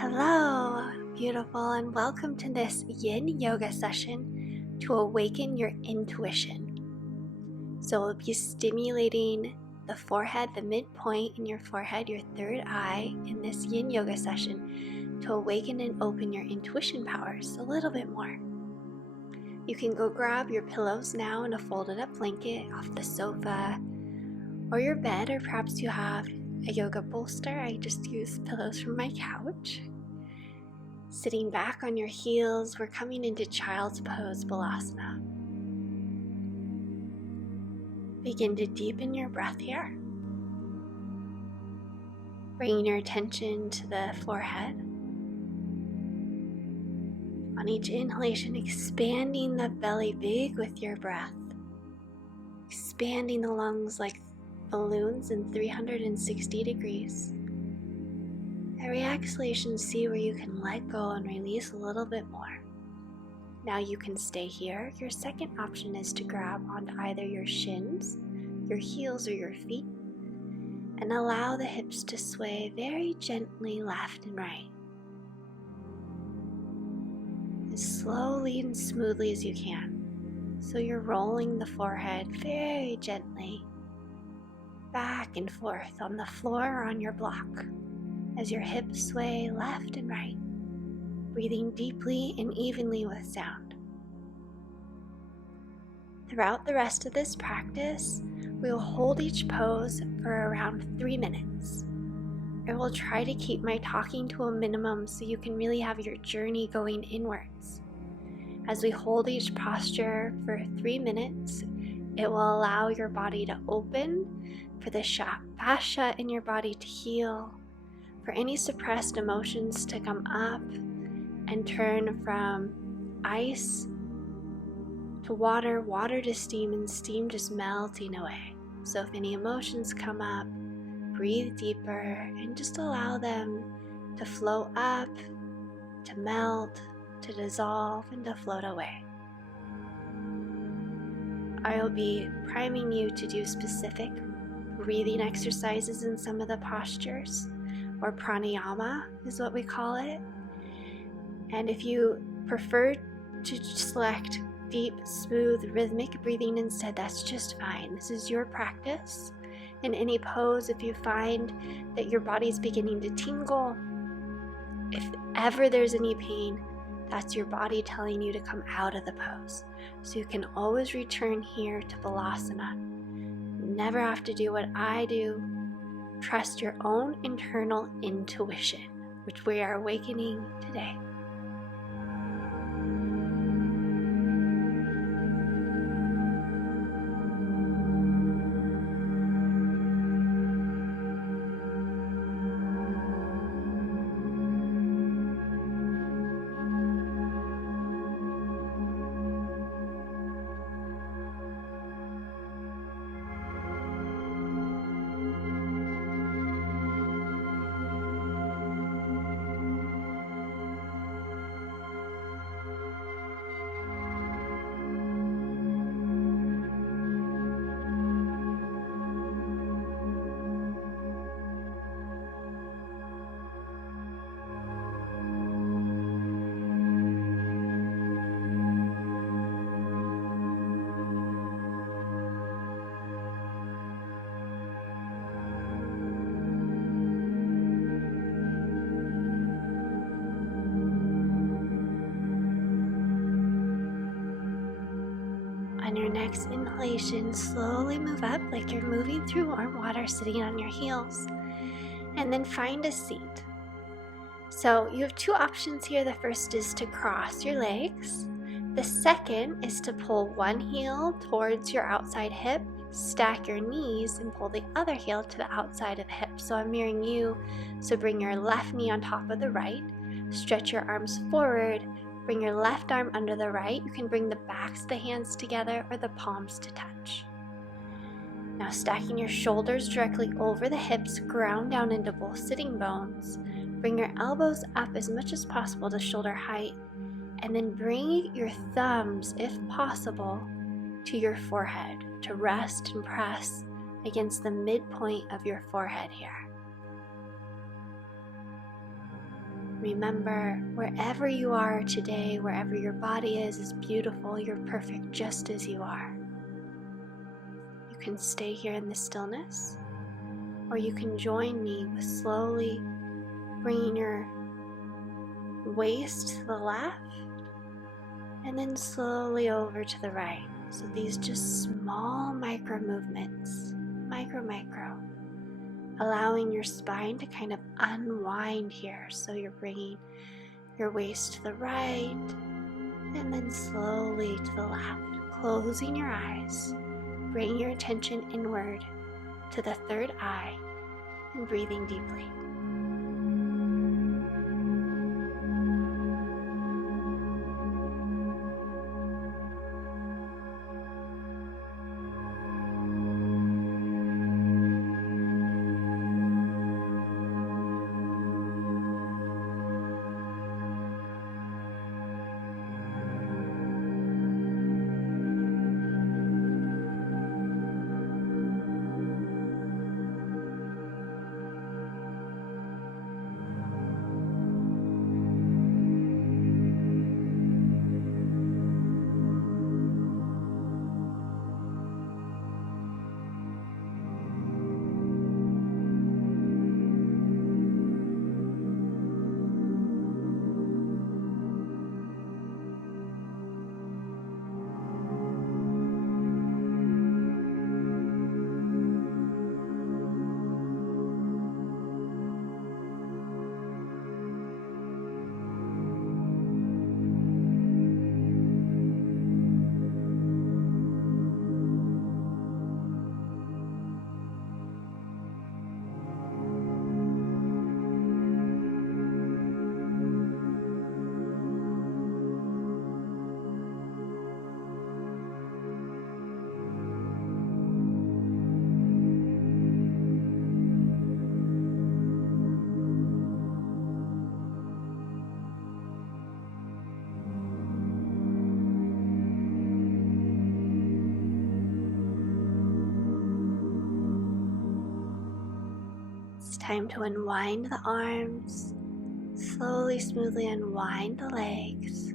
Hello, beautiful, and welcome to this Yin Yoga session to awaken your intuition. So we'll be stimulating the forehead, the midpoint in your forehead, your third eye in this Yin Yoga session to awaken and open your intuition powers a little bit more. You can go grab your pillows now and a folded up blanket off the sofa or your bed, or perhaps you have a yoga bolster. I just use pillows from my couch. Sitting back on your heels, we're coming into child's pose, balasana. Begin to deepen your breath here. Bringing your attention to the forehead. On each inhalation, expanding the belly big with your breath. Expanding the lungs like balloons in 360 degrees. Every exhalation, see where you can let go and release a little bit more. Now you can stay here. Your second option is to grab onto either your shins, your heels, or your feet, and allow the hips to sway very gently left and right. As slowly and smoothly as you can. So you're rolling the forehead very gently back and forth on the floor or on your block as your hips sway left and right, breathing deeply and evenly with sound. Throughout the rest of this practice, we will hold each pose for around 3 minutes. I will try to keep my talking to a minimum so you can really have your journey going inwards. As we hold each posture for 3 minutes, it will allow your body to open, for the fascia in your body to heal, for any suppressed emotions to come up and turn from ice to water, water to steam, and steam just melting away. So if any emotions come up, breathe deeper and just allow them to flow up, to melt, to dissolve, and to float away. I will be priming you to do specific breathing exercises in some of the postures, or pranayama is what we call it. And if you prefer to select deep, smooth, rhythmic breathing instead, that's just fine. This is your practice. In any pose, if you find that your body's beginning to tingle, if ever there's any pain, that's your body telling you to come out of the pose. So you can always return here to balasana. You never have to do what I do. Trust your own internal intuition, which we are awakening today. On your next inhalation, slowly move up like you're moving through warm water sitting on your heels, and then find a seat. So you have two options here. The first is to cross your legs. The second is to pull one heel towards your outside hip, stack your knees, and pull the other heel to the outside of the hip. So I'm mirroring you. So bring your left knee on top of the right, stretch your arms forward, bring your left arm under the right. You can bring the backs of the hands together or the palms to touch. Now stacking your shoulders directly over the hips, ground down into both sitting bones. Bring your elbows up as much as possible to shoulder height, and then bring your thumbs, if possible, to your forehead to rest and press against the midpoint of your forehead here. Remember, wherever you are today, wherever your body is beautiful. You're perfect just as you are. You can stay here in the stillness, or you can join me with slowly bringing your waist to the left and then slowly over to the right. So these just small micro movements, micro, allowing your spine to kind of unwind here. So you're bringing your waist to the right and then slowly to the left, closing your eyes. Bring your attention inward to the third eye and breathing deeply. It's time to unwind the arms, slowly, smoothly unwind the legs.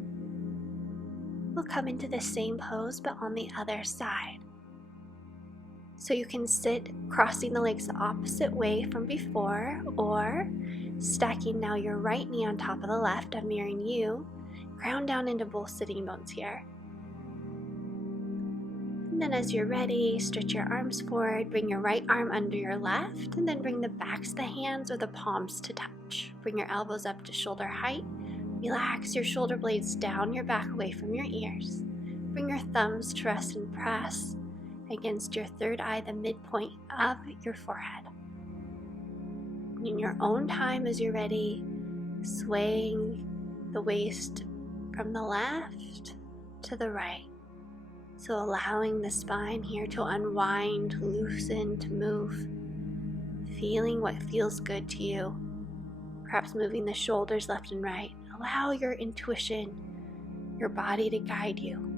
We'll come into the same pose but on the other side. So you can sit crossing the legs the opposite way from before, or stacking now your right knee on top of the left. I'm mirroring you. Ground down into both sitting bones here. And then as you're ready, stretch your arms forward, bring your right arm under your left, and then bring the backs of the hands or the palms to touch. Bring your elbows up to shoulder height. Relax your shoulder blades down, your back away from your ears. Bring your thumbs to rest and press against your third eye, the midpoint of your forehead. In your own time, as you're ready, swaying the waist from the left to the right. So allowing the spine here to unwind, loosen, to move, feeling what feels good to you. Perhaps moving the shoulders left and right. Allow your intuition, your body to guide you.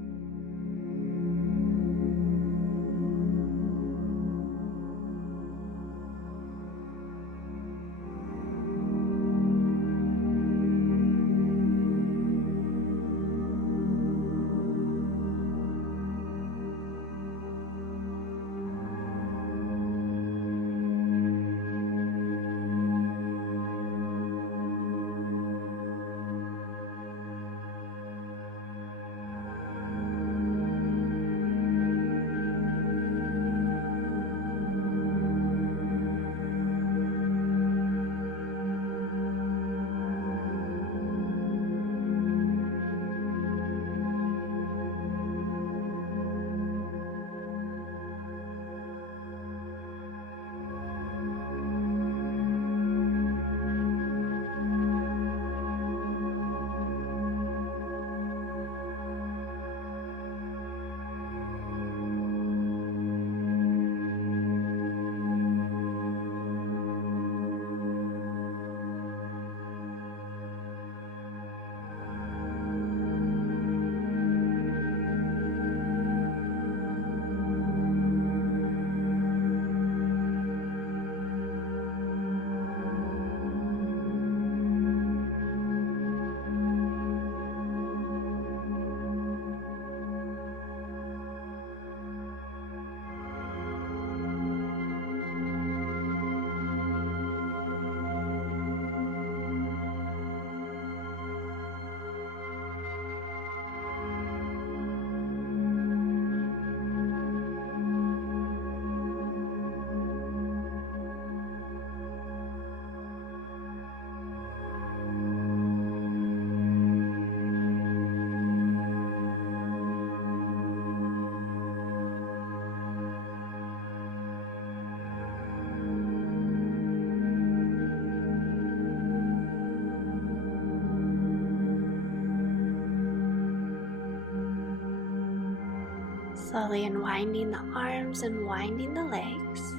Slowly unwinding the arms and winding the legs.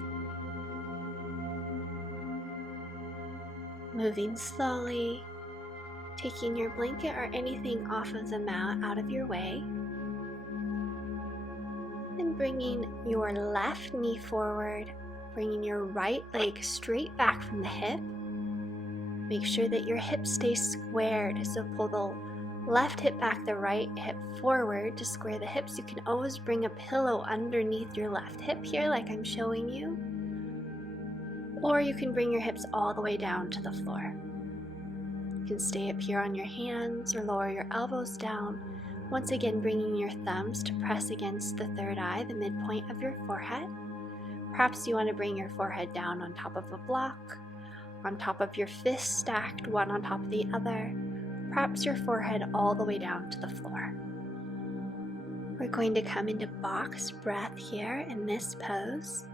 Moving slowly, taking your blanket or anything off of the mat out of your way. And bringing your left knee forward, bringing your right leg straight back from the hip. Make sure that your hips stay squared, so pull the left hip back, the right hip forward to square the hips. You can always bring a pillow underneath your left hip here like I'm showing you. Or you can bring your hips all the way down to the floor. You can stay up here on your hands or lower your elbows down. Once again, bringing your thumbs to press against the third eye, the midpoint of your forehead. Perhaps you want to bring your forehead down on top of a block, on top of your fists stacked one on top of the other, perhaps your forehead all the way down to the floor. We're going to come into box breath here in this pose.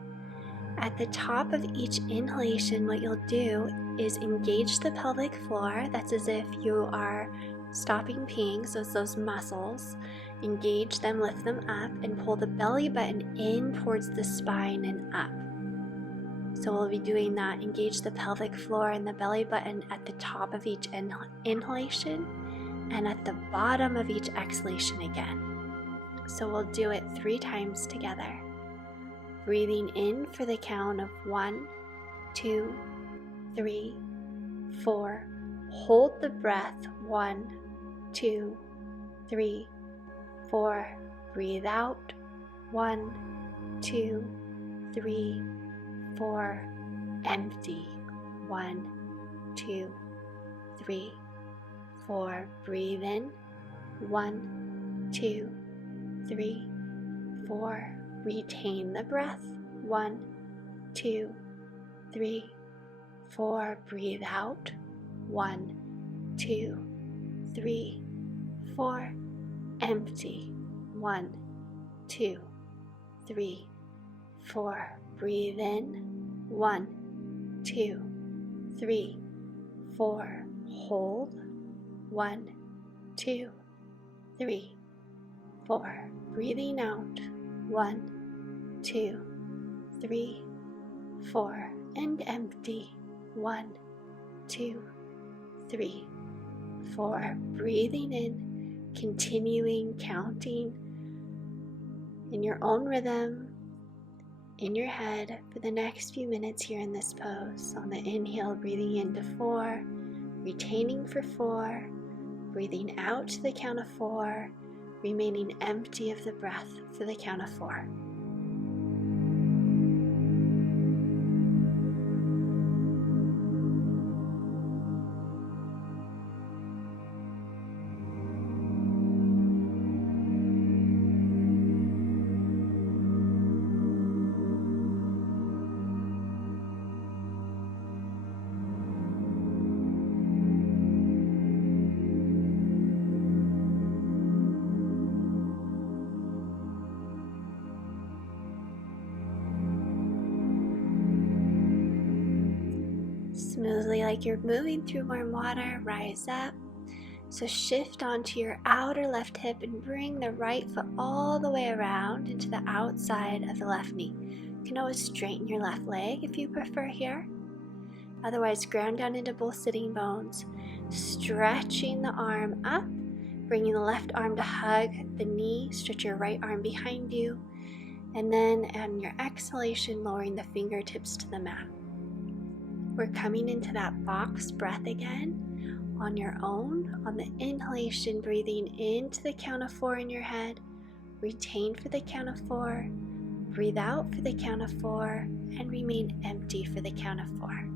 At the top of each inhalation, what you'll do is engage the pelvic floor. That's as if you are stopping peeing, so it's those muscles. Engage them, lift them up, and pull the belly button in towards the spine and up. So we'll be doing that. Engage the pelvic floor and the belly button at the top of each inhalation and at the bottom of each exhalation again. So we'll do it 3 times together. Breathing in for the count of 1, 2, 3, 4. Hold the breath. 1, 2, 3, 4. Breathe out. 1, 2, 3, 4. Empty. 1, 2, 3, 4. Breathe in. 1, 2, 3, 4. Retain the breath. 1, 2, 3, 4. Breathe out. 1, 2, 3, 4. Empty. 1, 2, 3, 4. Breathe in. 1, 2, 3, 4. Hold. 1, 2, 3, 4. Breathing out. 1, 2, 3, 4. And empty. 1, 2, 3, 4. Breathing in, continuing counting in your own rhythm, in your head for the next few minutes here in this pose. On the inhale, breathing into 4, retaining for 4, breathing out to the count of 4, remaining empty of the breath for the count of 4. Smoothly, like you're moving through warm water, rise up. So shift onto your outer left hip and bring the right foot all the way around into the outside of the left knee. You can always straighten your left leg if you prefer here. Otherwise, ground down into both sitting bones, stretching the arm up, bringing the left arm to hug the knee, stretch your right arm behind you, and then on your exhalation, lowering the fingertips to the mat. We're coming into that box breath again on your own. On the inhalation, breathing into the count of 4 in your head, retain for the count of 4, breathe out for the count of 4, and remain empty for the count of 4.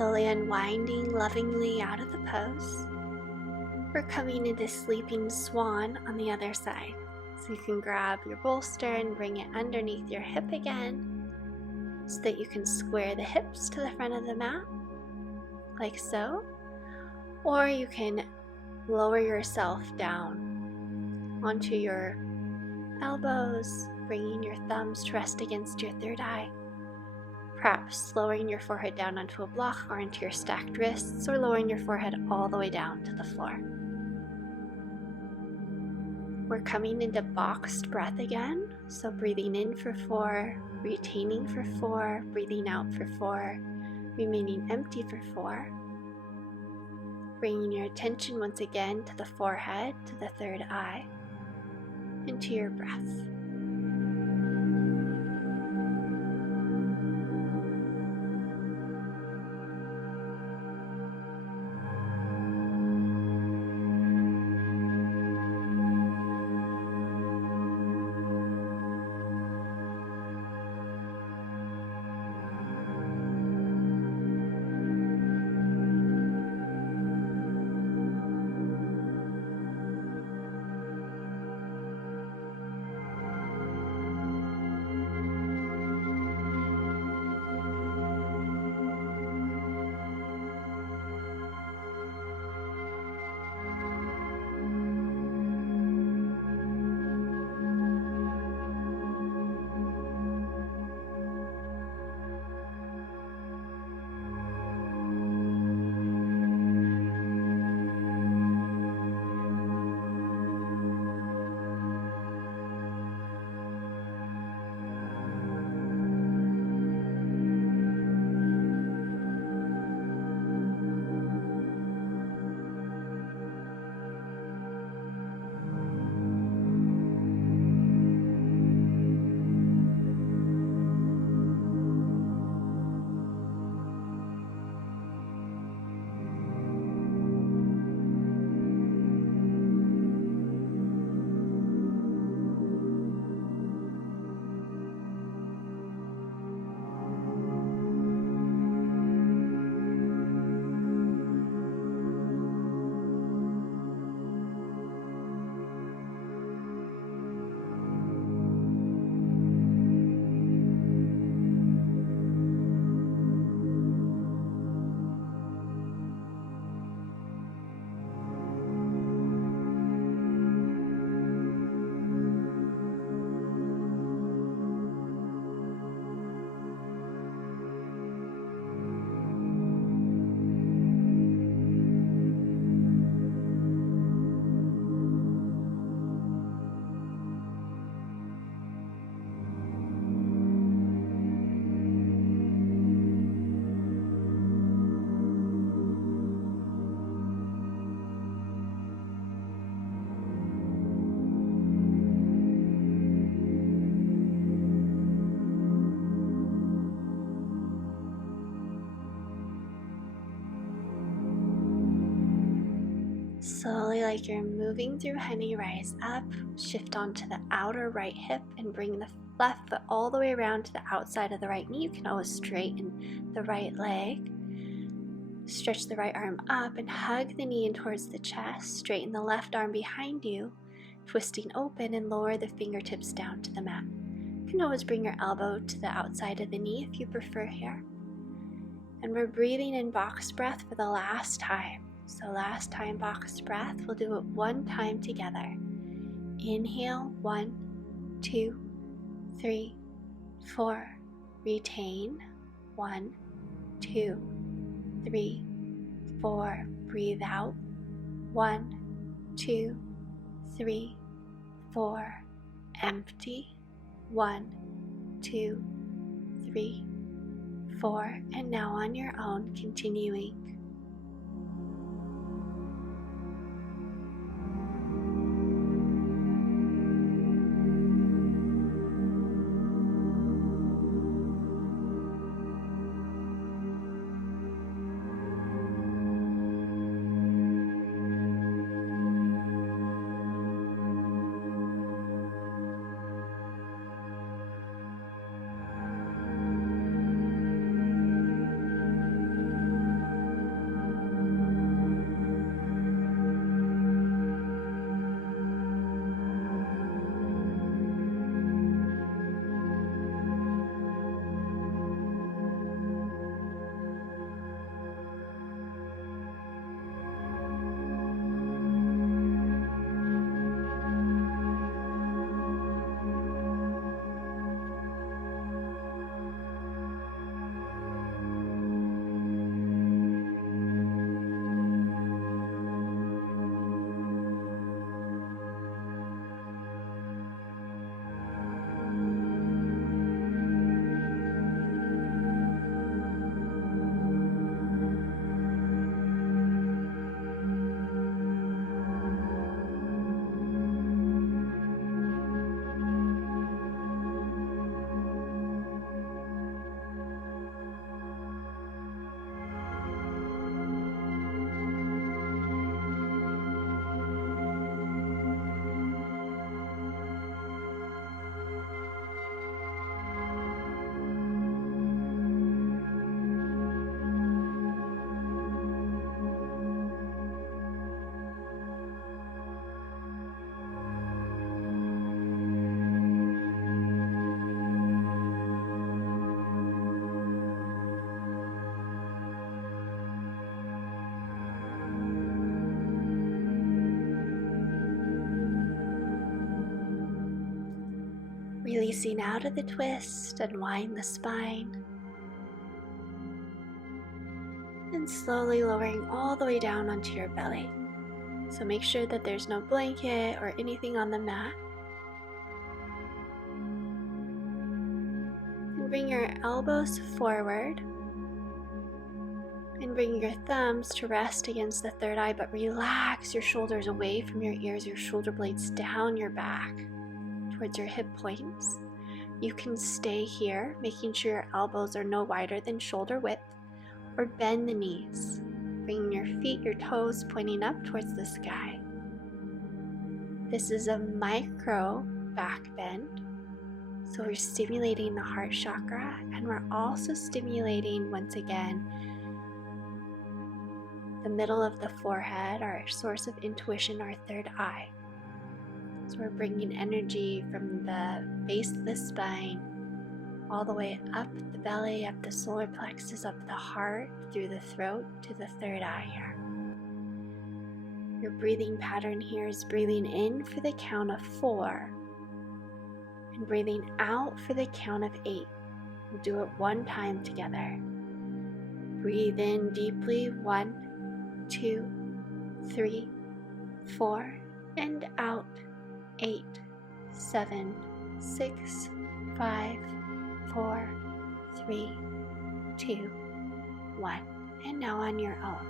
Slowly unwinding lovingly out of the pose. We're coming into sleeping swan on the other side. So you can grab your bolster and bring it underneath your hip again so that you can square the hips to the front of the mat, like so. Or you can lower yourself down onto your elbows, bringing your thumbs to rest against your third eye. Perhaps lowering your forehead down onto a block or into your stacked wrists, or lowering your forehead all the way down to the floor. We're coming into boxed breath again, so breathing in for 4, retaining for 4, breathing out for 4, remaining empty for 4. Bringing your attention once again to the forehead, to the third eye, and to your breath. Slowly, like you're moving through honey, rise up, shift onto the outer right hip and bring the left foot all the way around to the outside of the right knee. You can always straighten the right leg. Stretch the right arm up and hug the knee in towards the chest. Straighten the left arm behind you, twisting open, and lower the fingertips down to the mat. You can always bring your elbow to the outside of the knee if you prefer here. And we're breathing in box breath for the last time. So last time boxed breath, we'll do it one time together. Inhale, 1, 2, 3, 4. Retain, 1, 2, 3, 4. Breathe out, 1, 2, 3, 4. Empty, 1, 2, 3, 4. And now on your own, continuing. Releasing out of the twist, unwind the spine. And slowly lowering all the way down onto your belly. So make sure that there's no blanket or anything on the mat. And bring your elbows forward. And bring your thumbs to rest against the third eye, but relax your shoulders away from your ears, your shoulder blades down your back towards your hip points. You can stay here, making sure your elbows are no wider than shoulder width, or bend the knees, bringing your feet, your toes pointing up towards the sky. This is a micro back bend, so we're stimulating the heart chakra, and we're also stimulating, once again, the middle of the forehead, our source of intuition, our third eye. So we're bringing energy from the base of the spine all the way up the belly, up the solar plexus, up the heart, through the throat to the third eye here. Your breathing pattern here is breathing in for the count of 4 and breathing out for the count of 8. We'll do it one time together. Breathe in deeply, 1, 2, 3, 4, and out, 8, 7, 6, 5, 4, 3, 2, 1. And now on your own.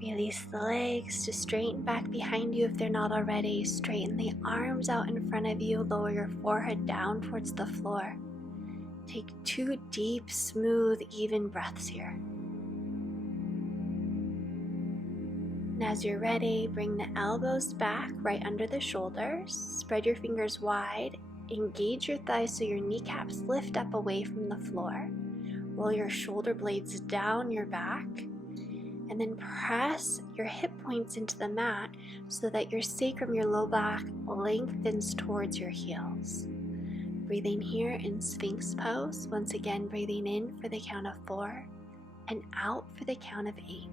Release the legs to straighten back behind you if they're not already. Straighten the arms out in front of you. Lower your forehead down towards the floor. Take 2 deep, smooth, even breaths here. And as you're ready, bring the elbows back right under the shoulders. Spread your fingers wide. Engage your thighs so your kneecaps lift up away from the floor. Roll your shoulder blades down your back. And then press your hip points into the mat so that your sacrum, your low back, lengthens towards your heels. Breathing here in Sphinx pose. Once again, breathing in for the count of 4 and out for the count of 8.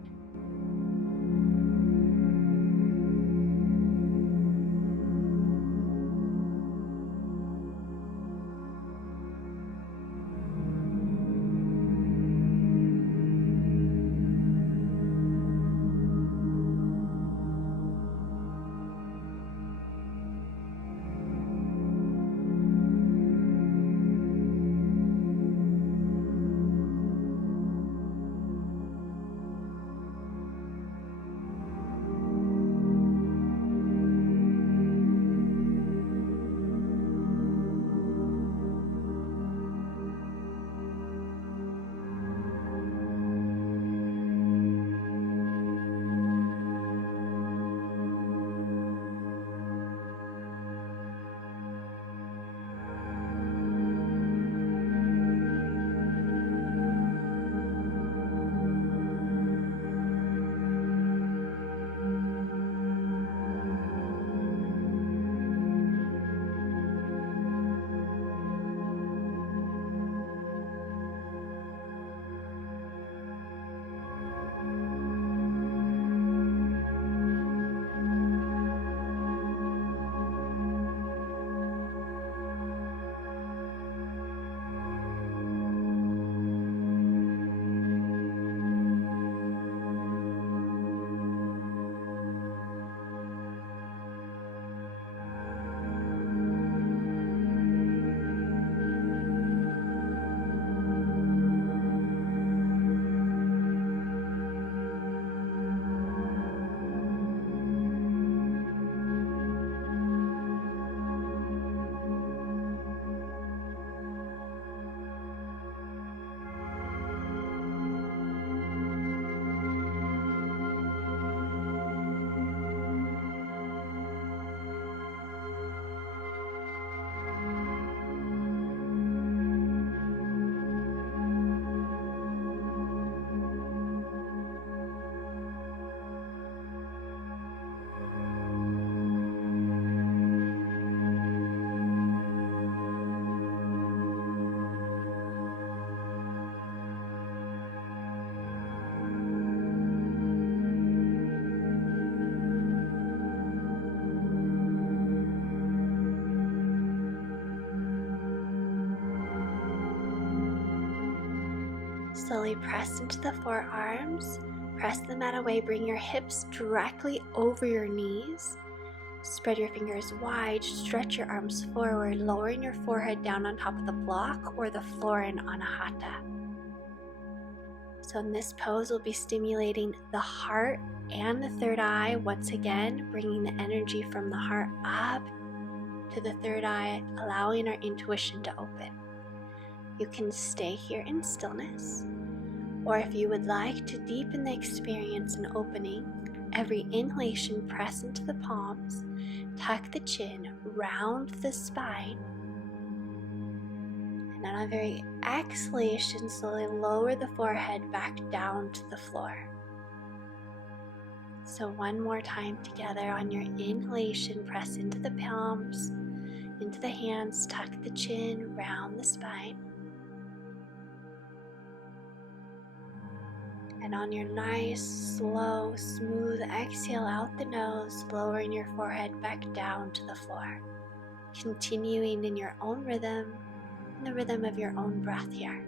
slowly press into the forearms. Press them out away. Bring your hips directly over your knees. Spread your fingers wide. Stretch your arms forward, lowering your forehead down on top of the block or the floor in Anahata. So in this pose, we'll be stimulating the heart and the third eye. Once again, bringing the energy from the heart up to the third eye, allowing our intuition to open. You can stay here in stillness, or if you would like to deepen the experience in opening, every inhalation, press into the palms, tuck the chin, round the spine, and on a very exhalation, slowly lower the forehead back down to the floor. So one more time together. On your inhalation, press into the palms, into the hands, tuck the chin, round the spine. And on your nice, slow, smooth exhale out the nose, lowering your forehead back down to the floor. Continuing in your own rhythm, in the rhythm of your own breath here.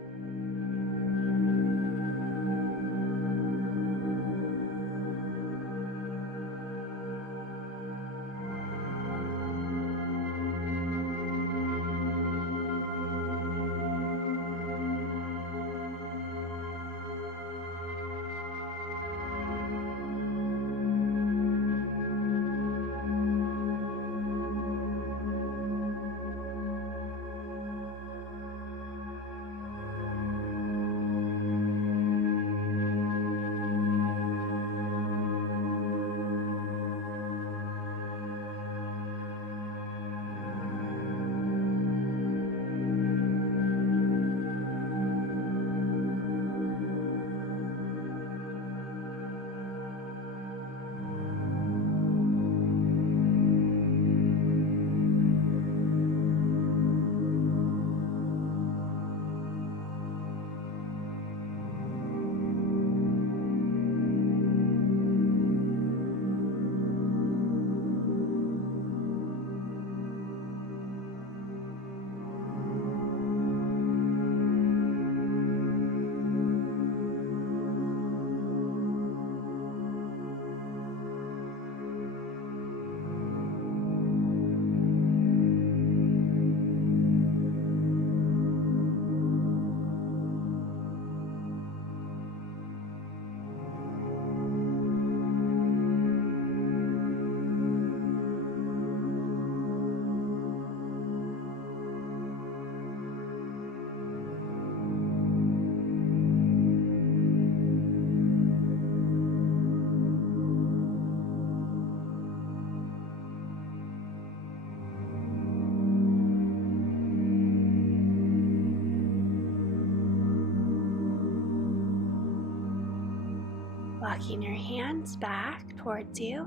Walking your hands back towards you,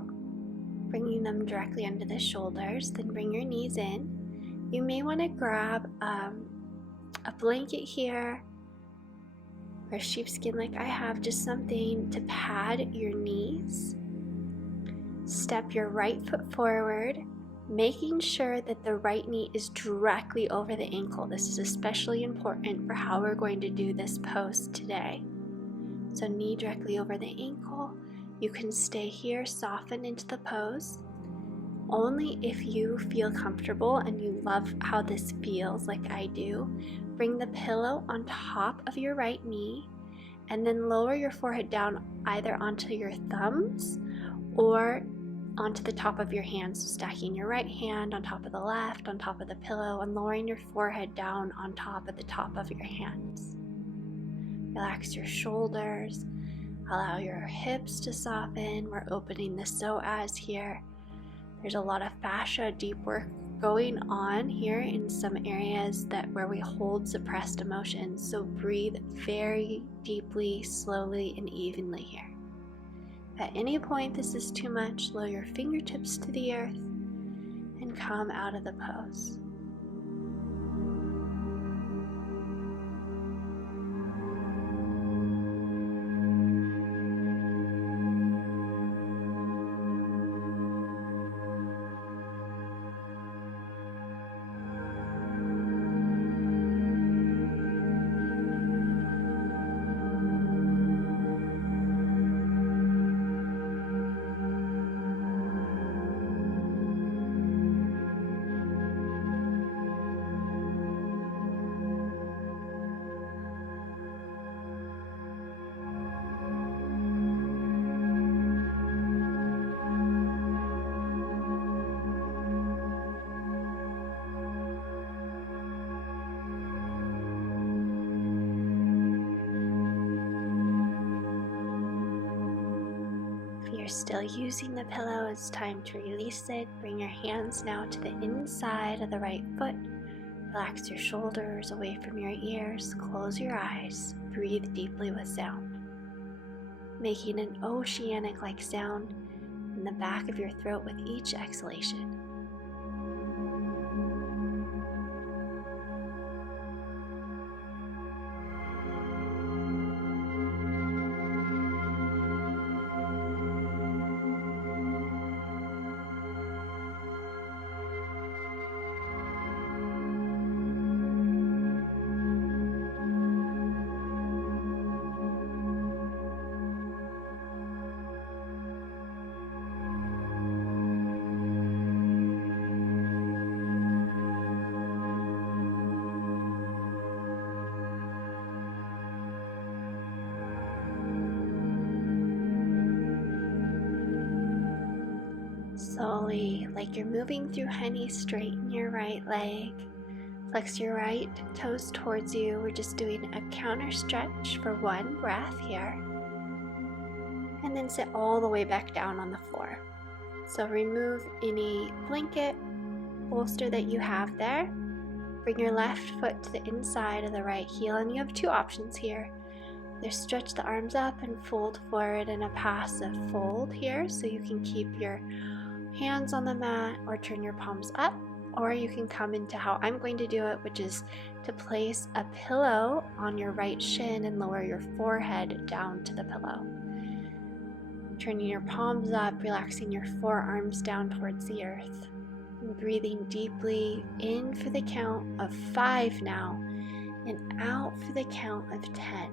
bringing them directly under the shoulders, then bring your knees in. You may want to grab a blanket here or sheepskin like I have, just something to pad your knees. Step your right foot forward, making sure that the right knee is directly over the ankle. This is especially important for how we're going to do this pose today. So knee directly over the ankle. You can stay here, soften into the pose. Only if you feel comfortable and you love how this feels like I do. Bring the pillow on top of your right knee and then lower your forehead down either onto your thumbs or onto the top of your hands. So stacking your right hand on top of the left, on top of the pillow, and lowering your forehead down on top of the top of your hands. Relax your shoulders, allow your hips to soften. We're opening the psoas here. There's a lot of fascia deep work going on here in some areas where we hold suppressed emotions. So breathe very deeply, slowly, and evenly here. If at any point this is too much, lower your fingertips to the earth and come out of the pose. you're still using the pillow, it's time to release it. Bring your hands now to the inside of the right foot. Relax your shoulders away from your ears. Close your eyes. Breathe deeply with sound, making an oceanic-like sound in the back of your throat with each exhalation. Slowly, like you're moving through honey, straighten your right leg. Flex your right toes towards you. We're just doing a counter stretch for one breath here. And then sit all the way back down on the floor. So remove any blanket, bolster that you have there. Bring your left foot to the inside of the right heel, and you have two options here. Either stretch the arms up and fold forward in a passive fold here, so you can keep your hands on the mat or turn your palms up, or you can come into how I'm going to do it, which is to place a pillow on your right shin and lower your forehead down to the pillow. Turning your palms up, relaxing your forearms down towards the earth, and breathing deeply in for the count of 5 now, and out for the count of 10.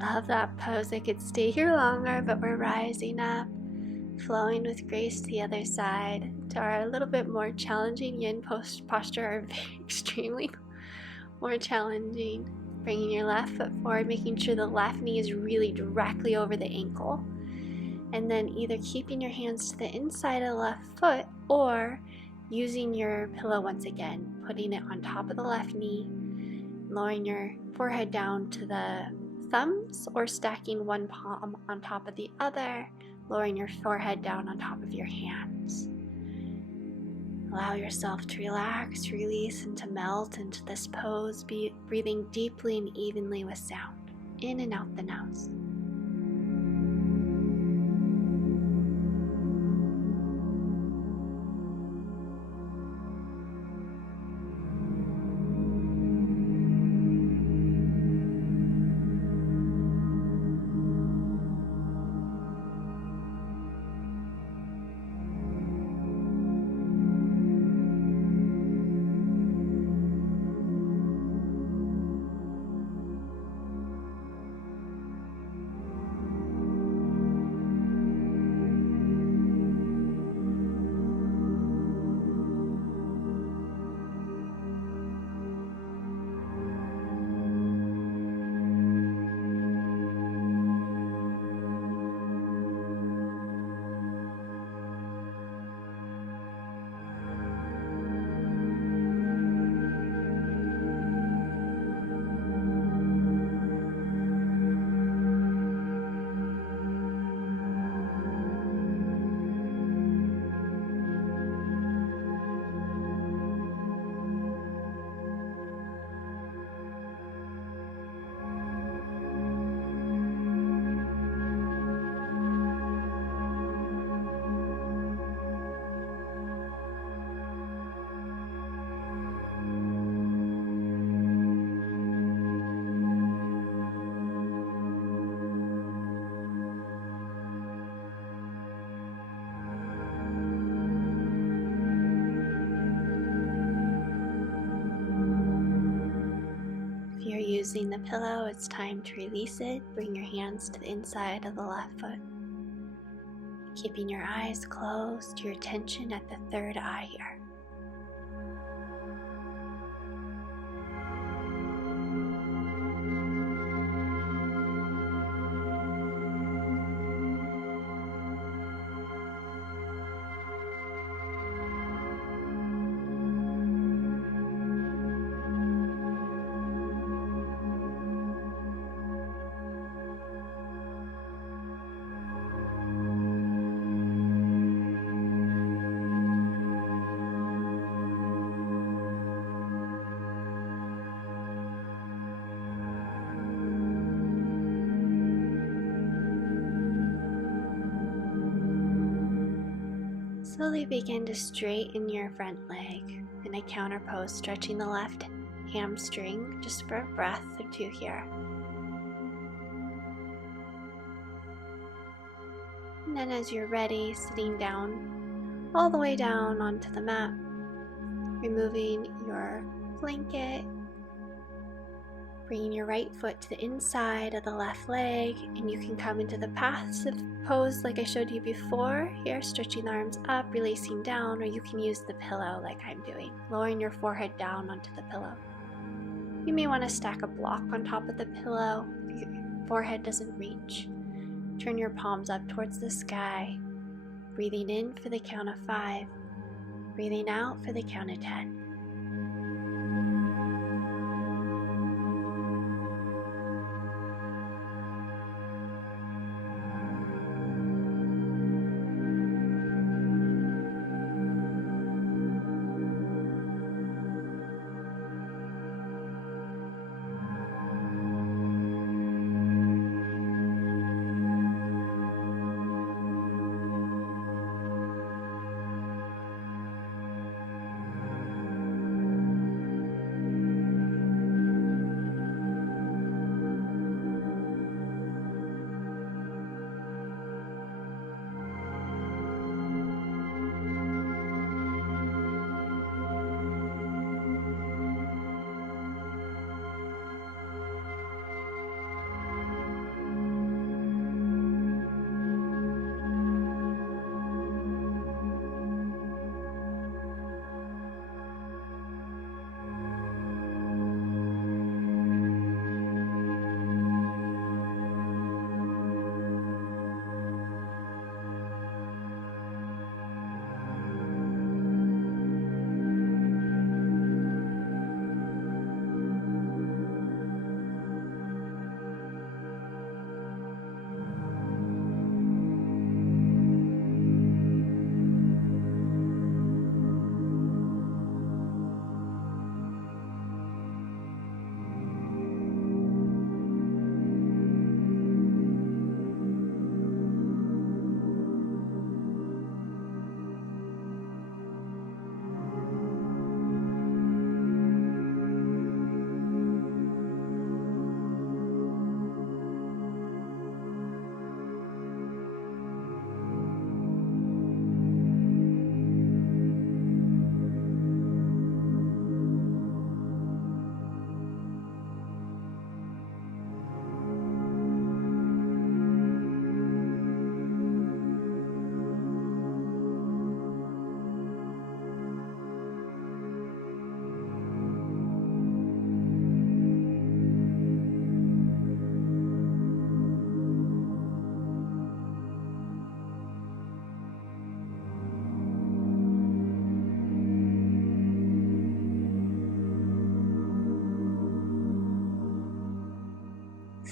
Love that pose. I could stay here longer, but we're rising up, flowing with grace to the other side, to our little bit more challenging yin posture, or extremely more challenging. Bringing your left foot forward, making sure the left knee is really directly over the ankle, and then either keeping your hands to the inside of the left foot or using your pillow once again, putting it on top of the left knee, lowering your forehead down to the thumbs or stacking one palm on top of the other, lowering your forehead down on top of your hands. Allow yourself to relax, release, and to melt into this pose, breathing deeply and evenly with sound, in and out the nose. Using the pillow, it's time to release it. Bring your hands to the inside of the left foot. Keeping your eyes closed, your attention at the third eye here. Slowly begin to straighten your front leg in a counter pose, stretching the left hamstring just for a breath or two here. And then as you're ready, sitting down, all the way down onto the mat, removing your blanket, bringing your right foot to the inside of the left leg, and you can come into the passive pose like I showed you before. Here, stretching the arms up, releasing down, or you can use the pillow like I'm doing, lowering your forehead down onto the pillow. You may want to stack a block on top of the pillow if your forehead doesn't reach. Turn your palms up towards the sky, breathing in for the count of 5, breathing out for the count of 10.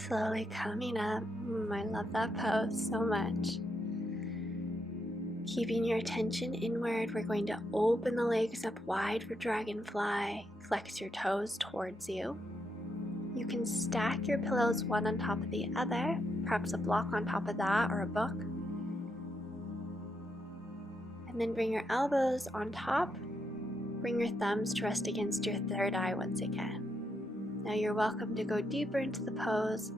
Slowly coming up. I love that pose so much. Keeping your attention inward, we're going to open the legs up wide for Dragonfly. Flex your toes towards you. You can stack your pillows one on top of the other, perhaps a block on top of that or a book. And then bring your elbows on top. Bring your thumbs to rest against your third eye once again. Now you're welcome to go deeper into the pose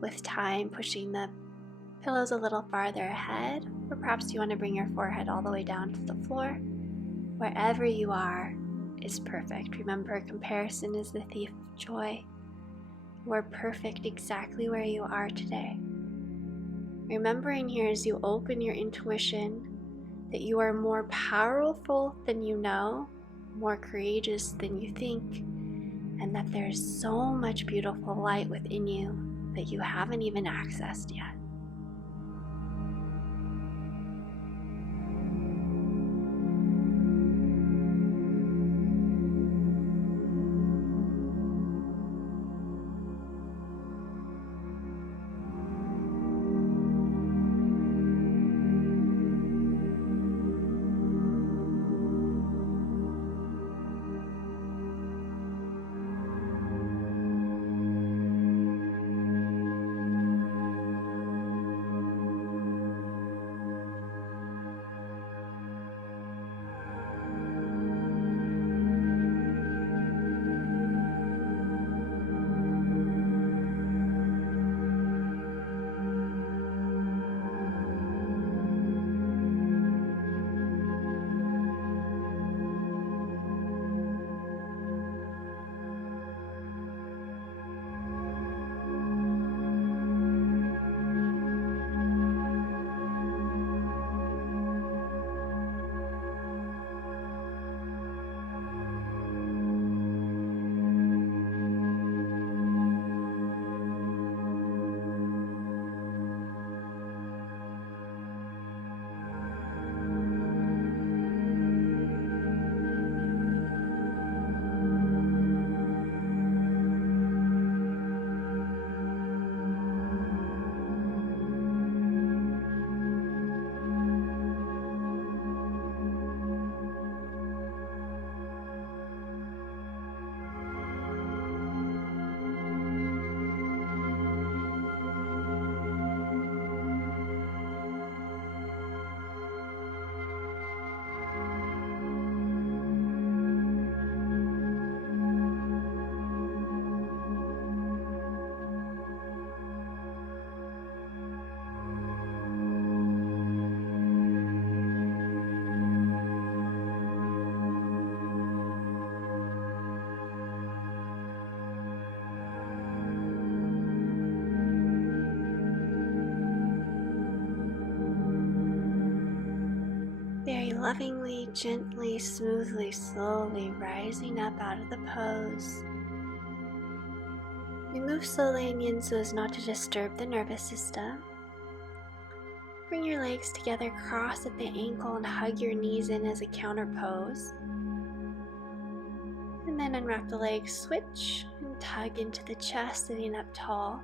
with time, pushing the pillows a little farther ahead, or perhaps you want to bring your forehead all the way down to the floor. Wherever you are is perfect. Remember, comparison is the thief of joy. You are perfect exactly where you are today. Remembering here as you open your intuition that you are more powerful than you know, more courageous than you think, and that there's so much beautiful light within you that you haven't even accessed yet. Very lovingly, gently, smoothly, slowly rising up out of the pose. We move slowly in Yin so as not to disturb the nervous system. Bring your legs together, cross at the ankle, and hug your knees in as a counter pose. And then unwrap the legs, switch, and tug into the chest, sitting up tall.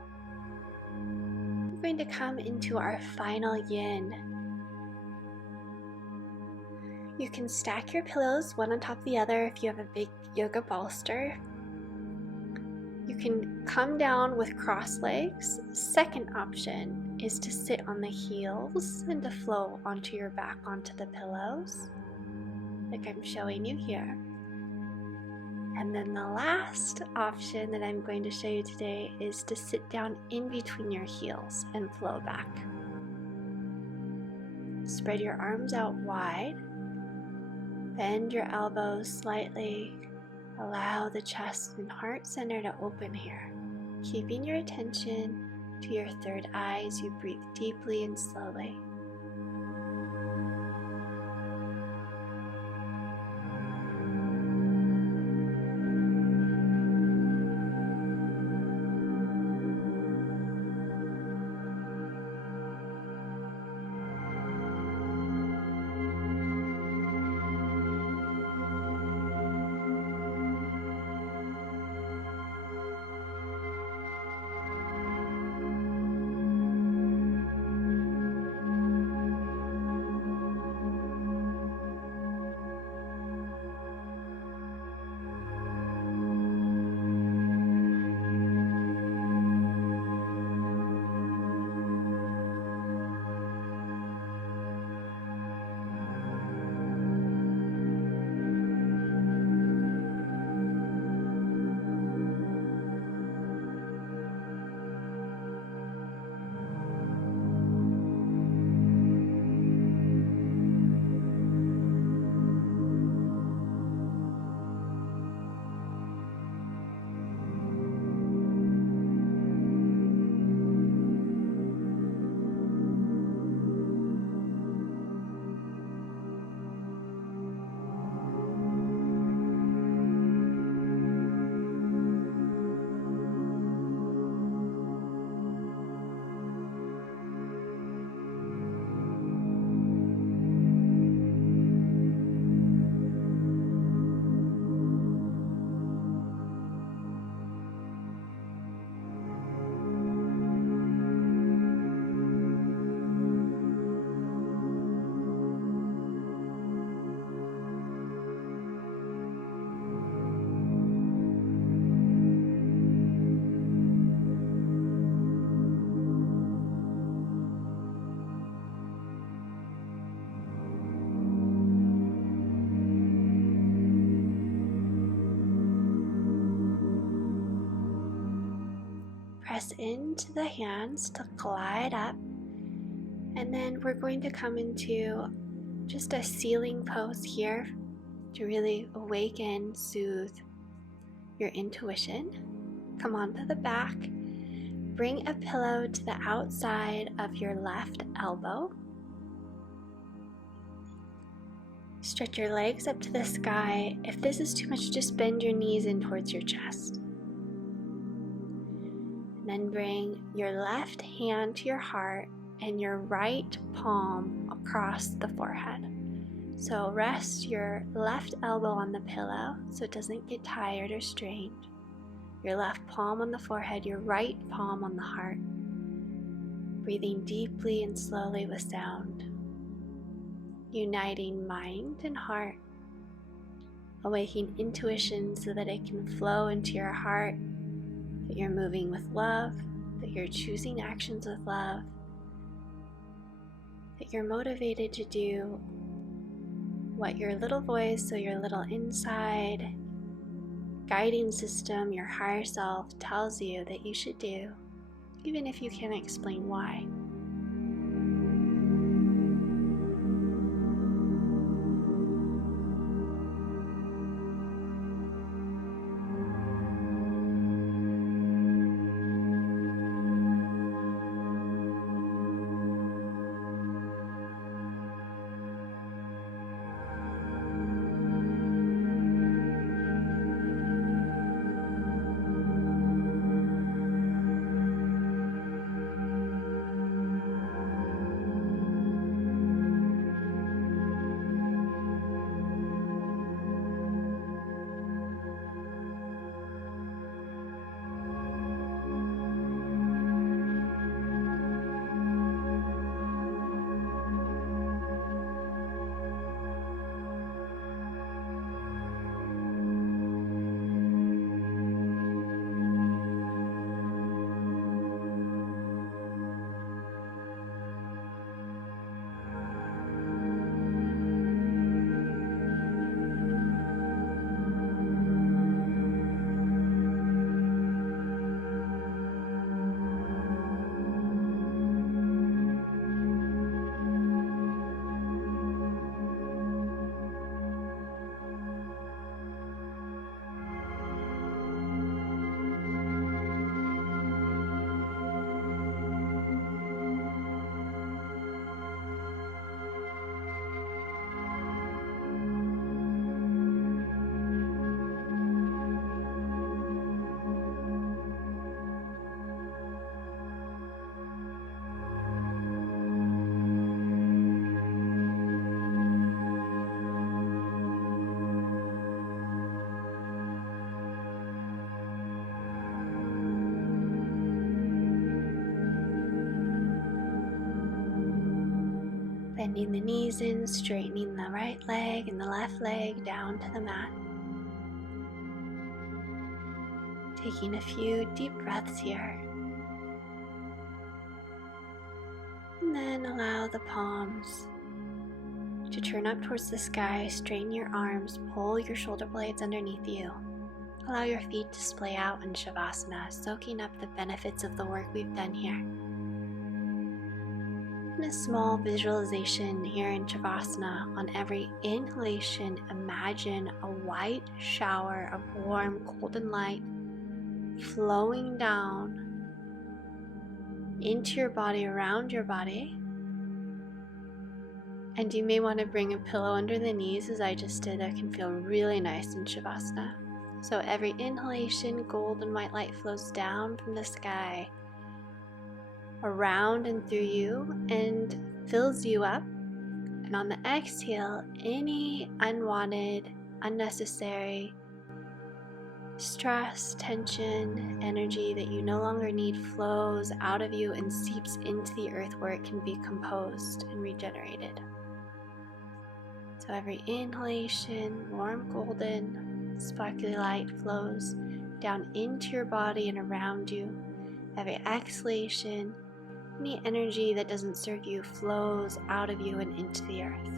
We're going to come into our final Yin. You can stack your pillows one on top of the other if you have a big yoga bolster. You can come down with cross legs. Second option is to sit on the heels and to flow onto your back onto the pillows, like I'm showing you here. And then the last option that I'm going to show you today is to sit down in between your heels and flow back. Spread your arms out wide. Bend your elbows slightly. Allow the chest and heart center to open here. Keeping your attention to your third eye as you breathe deeply and slowly. press into the hands to glide up. And then we're going to come into just a ceiling pose here to really awaken, soothe your intuition. Come onto the back. Bring a pillow to the outside of your left elbow. Stretch your legs up to the sky. If this is too much, just bend your knees in towards your chest. And then bring your left hand to your heart and your right palm across the forehead. So rest your left elbow on the pillow so it doesn't get tired or strained. Your left palm on the forehead, your right palm on the heart. Breathing deeply and slowly with sound. Uniting mind and heart. Awakening intuition so that it can flow into your heart. That you're moving with love. That you're choosing actions with love. That you're motivated to do what your little voice, so your little inside guiding system, your higher self tells you that you should do, even if you can't explain why. Bending the knees in, straightening the right leg and the left leg down to the mat. Taking a few deep breaths here. And then allow the palms to turn up towards the sky. Straighten your arms, pull your shoulder blades underneath you. Allow your feet to splay out in Savasana, soaking up the benefits of the work we've done here. And a small visualization here in Savasana. On every inhalation, imagine a white shower of warm, golden light flowing down into your body, around your body. And you may want to bring a pillow under the knees, as I just did. That can feel really nice in Savasana. So every inhalation, golden white light flows down from the sky, around and through you, and fills you up. And on the exhale, any unwanted, unnecessary stress, tension, energy that you no longer need flows out of you and seeps into the earth, where it can be composed and regenerated. So every inhalation, warm golden sparkly light flows down into your body and around you. Every exhalation, any energy that doesn't serve you flows out of you and into the earth.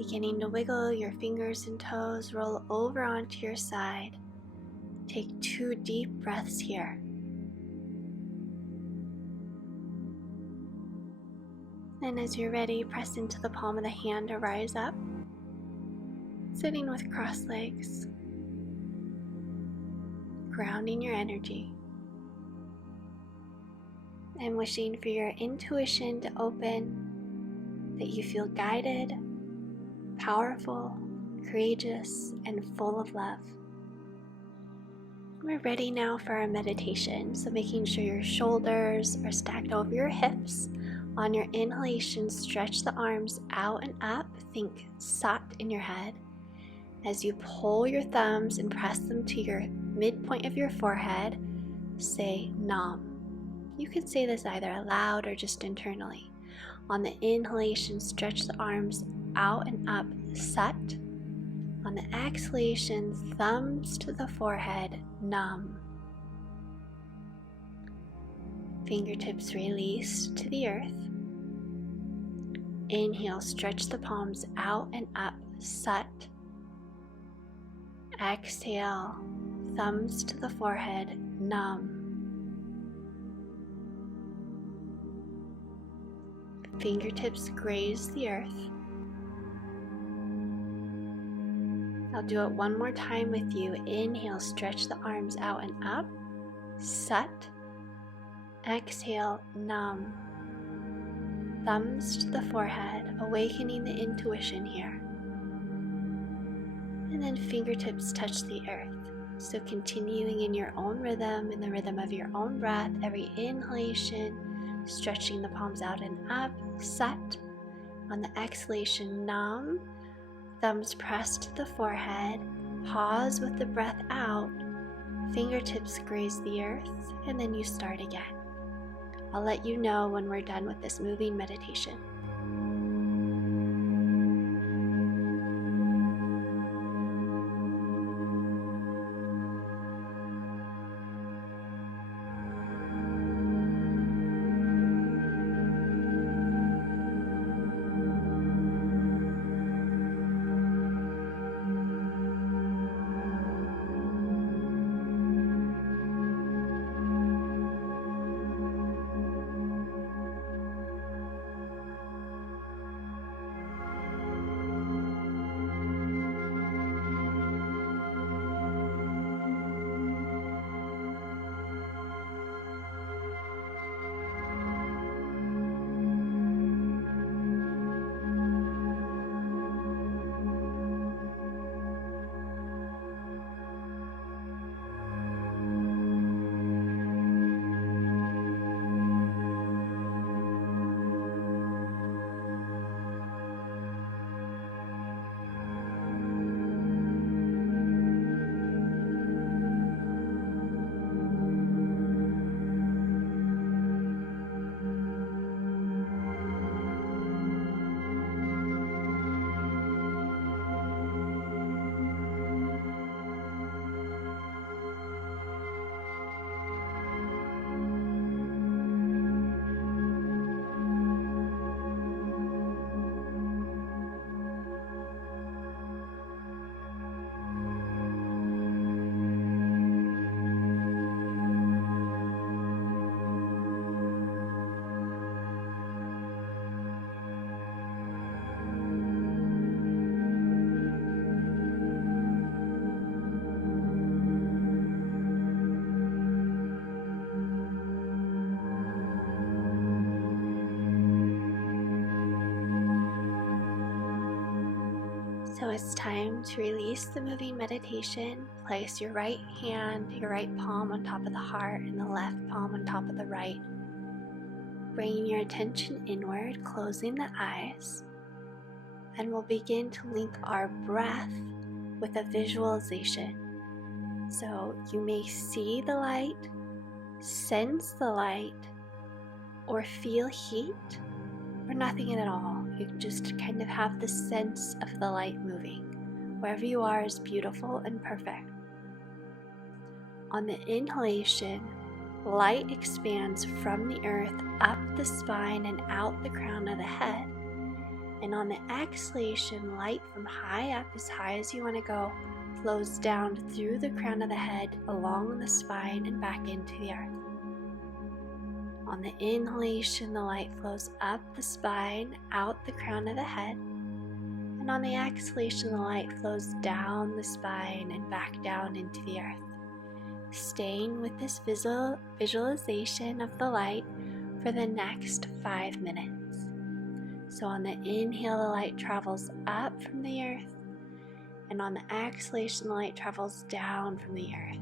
Beginning to wiggle your fingers and toes, roll over onto your side. Take 2 deep breaths here. And as you're ready, press into the palm of the hand to rise up, sitting with crossed legs, grounding your energy, and wishing for your intuition to open, that you feel guided, powerful, courageous, and full of love. We're ready now for our meditation, so making sure your shoulders are stacked over your hips. On your inhalation, stretch the arms out and up. Think sat in your head. As you pull your thumbs and press them to your midpoint of your forehead, say Nam. You can say this either aloud or just internally. On the inhalation, stretch the arms out and up, Sat. On the exhalation, thumbs to the forehead, Nam. Fingertips release to the earth. Inhale, stretch the palms out and up, Sat. Exhale, thumbs to the forehead, Nam. Fingertips graze the earth. I'll do it one more time with you. Inhale, stretch the arms out and up, Sat. Exhale, Nam. Thumbs to the forehead, awakening the intuition here. And then fingertips touch the earth. So continuing in your own rhythm, in the rhythm of your own breath, every inhalation, stretching the palms out and up, Sat. On the exhalation, Nam. Thumbs pressed to the forehead. Pause with the breath out. Fingertips graze the earth, and then you start again. I'll let you know when we're done with this moving meditation. So it's time to release the moving meditation. Place your right hand, your right palm on top of the heart and the left palm on top of the right. Bringing your attention inward, closing the eyes. And we'll begin to link our breath with a visualization. So you may see the light, sense the light, or feel heat, or nothing at all. You can just kind of have the sense of the light moving. Wherever you are is beautiful and perfect. On the inhalation, light expands from the earth up the spine and out the crown of the head. And on the exhalation, light from high up, as high as you want to go, flows down through the crown of the head, along the spine, and back into the earth. On the inhalation, the light flows up the spine, out the crown of the head. And on the exhalation, the light flows down the spine and back down into the earth. Staying with this visualization of the light for the next 5 minutes. So on the inhale, the light travels up from the earth, and on the exhalation, the light travels down from the earth.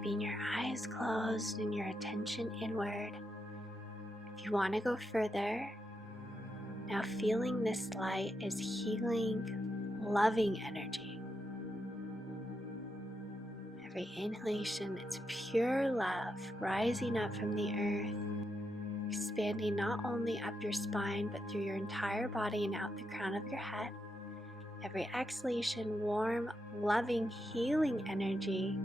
keeping your eyes closed and your attention inward. If you want to go further, now feeling this light is healing, loving energy. Every inhalation, it's pure love rising up from the earth, expanding not only up your spine but through your entire body and out the crown of your head. Every exhalation, warm, loving, healing energy.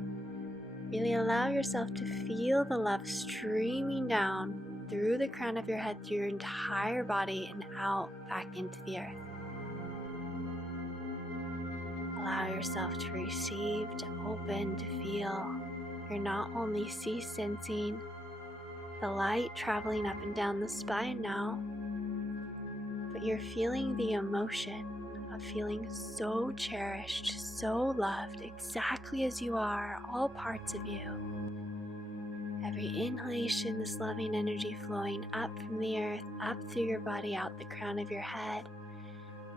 Really allow yourself to feel the love streaming down through the crown of your head, through your entire body, and out back into the earth. Allow yourself to receive, to open, to feel. You're not only sensing the light traveling up and down the spine now, but you're feeling the emotion of feeling so cherished, so loved, exactly as you are, all parts of you. Every inhalation, this loving energy flowing up from the earth, up through your body, out the crown of your head.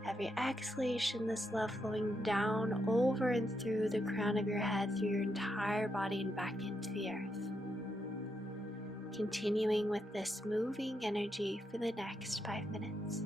Every exhalation, this love flowing down, over and through the crown of your head, through your entire body and back into the earth. Continuing with this moving energy for the next 5 minutes.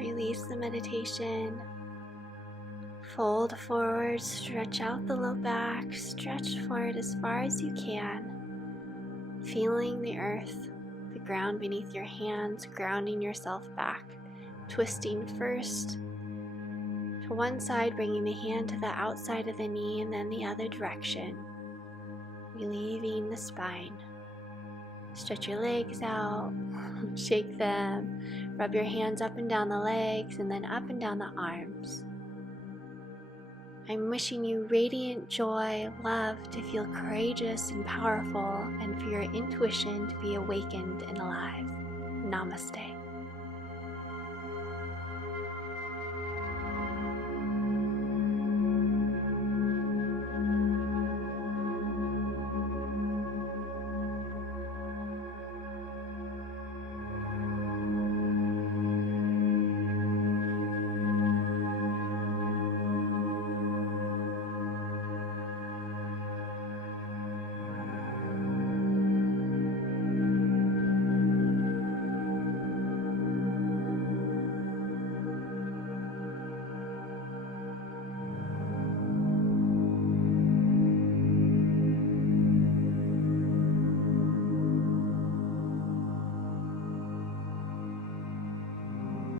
release the meditation. Fold forward, stretch out the low back, stretch forward as far as you can, feeling the earth, the ground beneath your hands, grounding yourself back, twisting first to one side, bringing the hand to the outside of the knee and then the other direction, relieving the spine. Stretch your legs out, shake them, rub your hands up and down the legs and then up and down the arms. I'm wishing you radiant joy, love, to feel courageous and powerful, and for your intuition to be awakened and alive. Namaste.